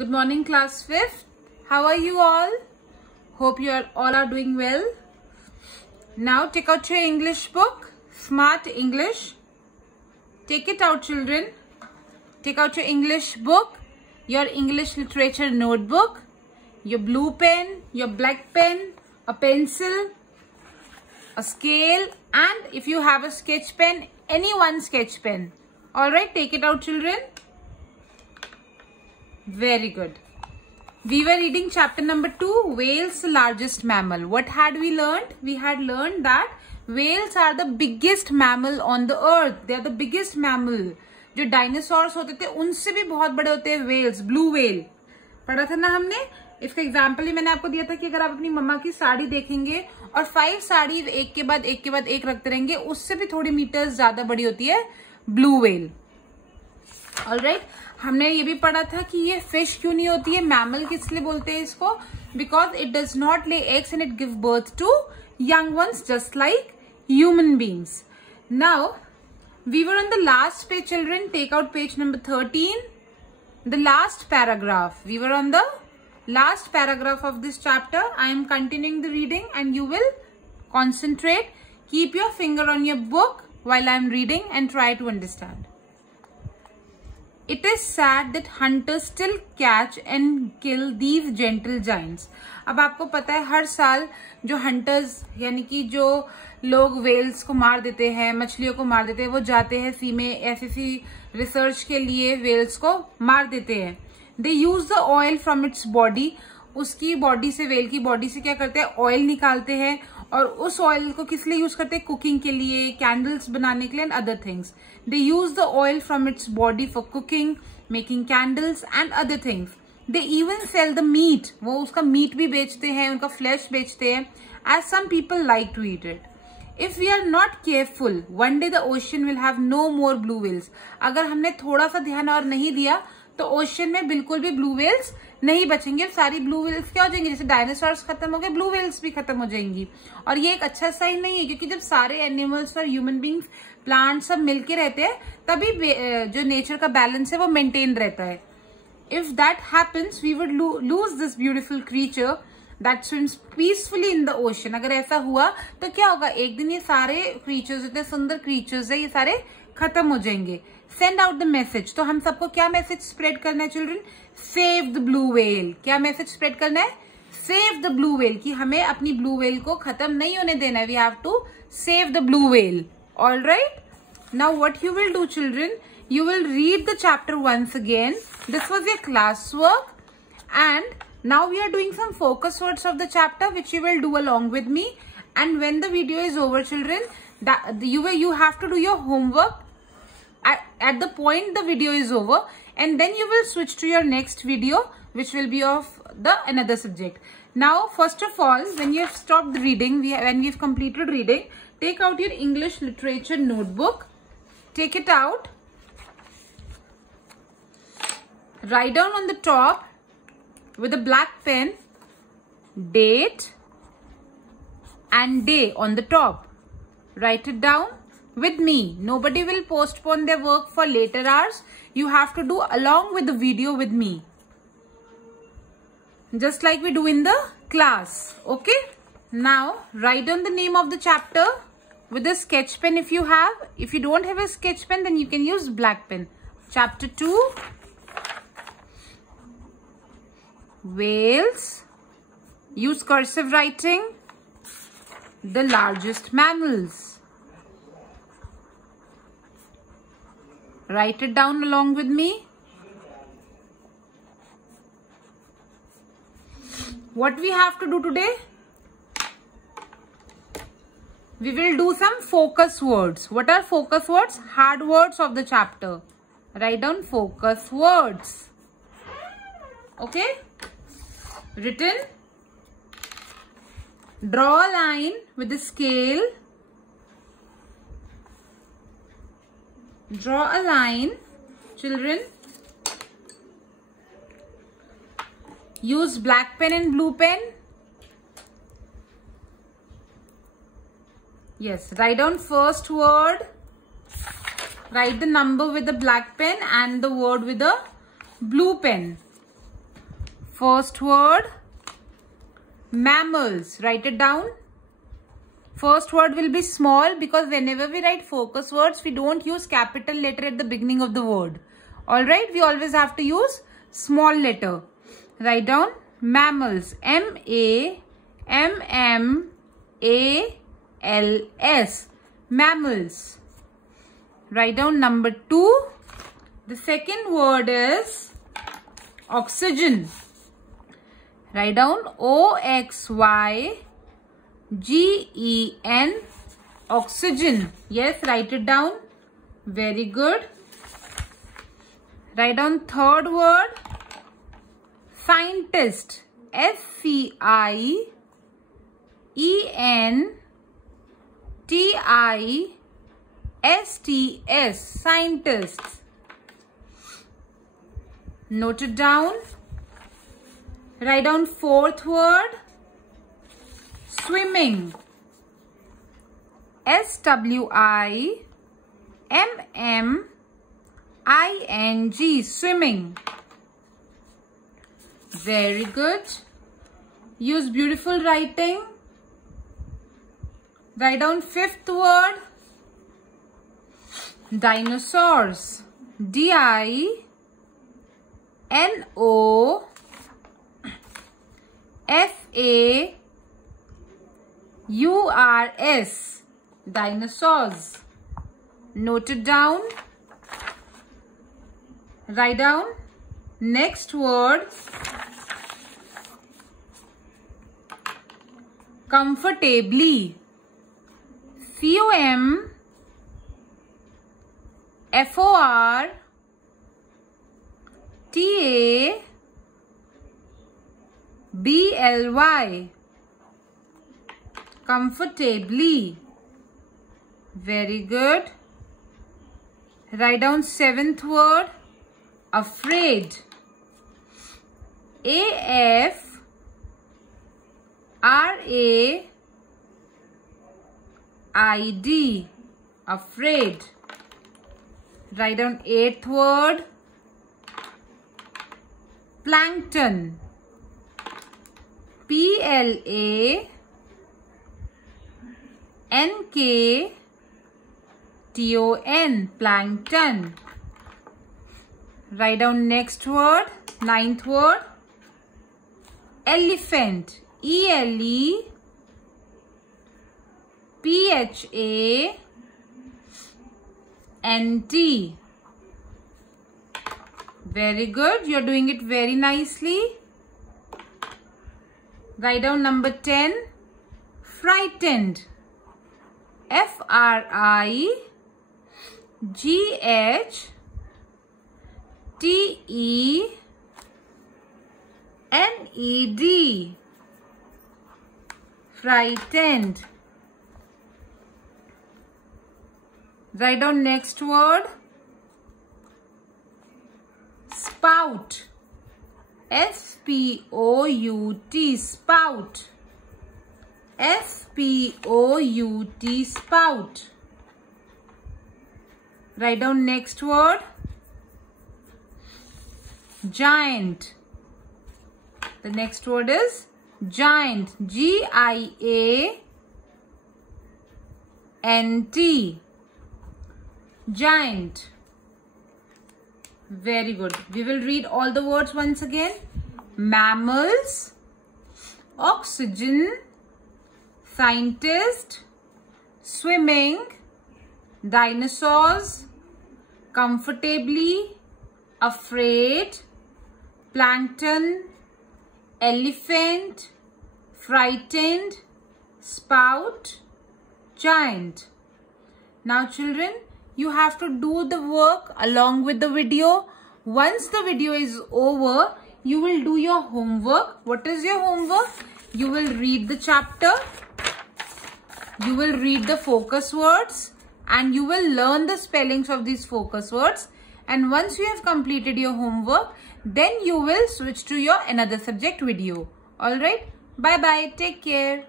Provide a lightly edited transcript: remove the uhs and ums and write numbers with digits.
Good morning, class 5th. How are you all? Hope you all are doing well. Now take out your English book, Smart English. Take it out, children. Take out your English book, your English literature notebook, your blue pen, your black pen, a pencil, a scale, and if you have a sketch pen, any one sketch pen. Alright, take it out, children. Very good. We were reading chapter number 2, whales, the largest mammal. What had we learned? We had learned that whales are the biggest mammal on the earth. They are the biggest mammal. जो dinosaurs होते थे उनसे भी बहुत बड़े होते हैं whales, blue whale. पढ़ा था ना हमने? इसका एग्जाम्पल ही मैंने आपको दिया था कि अगर आप अपनी मम्मा की साड़ी देखेंगे और 5 साड़ी एक के बाद एक रखते रहेंगे, उससे भी थोड़ी मीटर्स ज्यादा बड़ी होती है ब्लू व्हेल. ऑलराइट, हमने ये भी पढ़ा था कि ये फिश क्यों नहीं होती है, मैमल किस लिए बोलते हैं इसको, because it does not lay eggs and it give birth to young ones just like human beings. Now we were on the last page, children. Take out page number 13, the last paragraph. We were on the last paragraph of this chapter. I am continuing the reading and you will concentrate. Keep your finger on your book while I am reading and try to understand. It is sad that hunters still catch and kill these gentle giants. अब आपको पता है हर साल जो hunters यानी कि जो लोग वेल्स को मार देते हैं, मछलियों को मार देते हैं, वो जाते हैं सी में ऐसी रिसर्च के लिए वेल्स को मार देते हैं. They use the oil from its body. उसकी बॉडी से, वेल की बॉडी से क्या करते हैं, ऑयल निकालते हैं और उस ऑयल को किस लिए यूज करते हैं, कुकिंग के लिए, कैंडल्स बनाने के लिए and other things. They use the oil from its body for cooking, making candles and other things. They even sell the meat. वो उसका मीट भी बेचते हैं, उनका फ्लैश बेचते हैं, as some people like to eat it. If we are not careful, one day the ocean will have no more blue whales. अगर हमने थोड़ा सा ध्यान और नहीं दिया तो ओशन में बिल्कुल भी ब्लू व्हेल्स नहीं बचेंगे. सारी ब्लू व्हेल्स क्या हो जाएंगे, जैसे डायनासोर्स खत्म हो गए, ब्लू व्हेल्स भी खत्म हो जाएंगी. और ये एक अच्छा साइन नहीं है, क्योंकि जब सारे एनिमल्स और ह्यूमन बींग्स, प्लांट सब मिलके रहते हैं तभी जो नेचर का बैलेंस है वो मेंटेन रहता है. If that happens we would lose this beautiful creature that swims peacefully in the ocean. अगर ऐसा हुआ तो क्या होगा, एक दिन ये सारे क्रीचर्स, इतने सुंदर क्रीचर्स है, ये सारे खत्म हो जाएंगे. Send out the message. तो हम सबको क्या मैसेज स्प्रेड करना है, children? Save the blue whale. क्या मैसेज स्प्रेड करना है? Save the blue whale. कि हमें अपनी ब्लू व्हेल को खत्म नहीं होने देना है. We have to save the blue whale. All right, now what you will do, children? You will read the chapter once again. This was your class work, and now we are doing some focus words of the chapter which you will do along with me. And when the video is over, children, you have to do your homework at the point the video is over, and then you will switch to your next video which will be of the another subject. Now first of all, when you have stopped reading, when we have completed reading, take out your English literature notebook. Take it out. Write down on the top with a black pen date and day on the top. Write it down with me. Nobody will postpone their work for later hours. You have to do along with the video with me, just like we do in the class. Okay, now write down the name of the chapter with a sketch pen if you have. If you don't have a sketch pen, then you can use black pen. Chapter 2, whales. Use cursive writing. The largest mammals. Write it down along with me. What we have to do today? We will do some focus words. What are focus words? Hard words of the chapter. Write down focus words. Okay? Written. Draw a line with the scale. Draw a line, children. Use black pen and blue pen. Yes, write down first word. Write the number with the black pen and the word with the blue pen. First word, mammals. Write it down. First word will be small because whenever we write focus words, we don't use capital letter at the beginning of the word. Alright, we always have to use small letter. Write down mammals. M-A-M-M-A-L-S. Mammals. Write down number 2. The second word is oxygen. Write down O-X-Y-G-E-N. Oxygen. Yes, write it down. Very good. Write down third word, scientist. S-C-I-E-N-T-I-S-T-S. Scientists. Note it down. Write down fourth word, swimming. S-W-I-M-M-I-N-G. Swimming. Very good. Use beautiful writing. Write down fifth word, dinosaurs. D-I-N-O-S-A-U-R-S. Dinosaurs. Note it down. Write down next word, comfortably. C-O-M-F-O-R-T-A-B-L-Y. Comfortably. Very good. Write down seventh word, afraid. A-F-R-A-I-D. Afraid. Write down eighth word, plankton. P-L-A-N-K-T-O-N. Plankton. Write down next word, ninth word, elephant. E-L-E-P-H-A-N-T. Very good. You're doing it very nicely. Write down number 10, frightened. F-R-I-G-H-T-E-N-E-D. Frightened. Write down next word, spout. S-P-O-U-T. Spout. S-P-O-U-T. Spout. Write down next word, giant. The next word is giant. G-I-A-N-T. Giant. Very good. We will read all the words once again. Mammals, oxygen, scientist, swimming, dinosaurs, comfortably, afraid, plankton, elephant, frightened, spout, giant. Now children, you have to do the work along with the video. Once the video is over, you will do your homework. What is your homework? You will read the chapter, you will read the focus words, and you will learn the spellings of these focus words. And once you have completed your homework, then you will switch to your another subject video. Alright, bye bye, take care.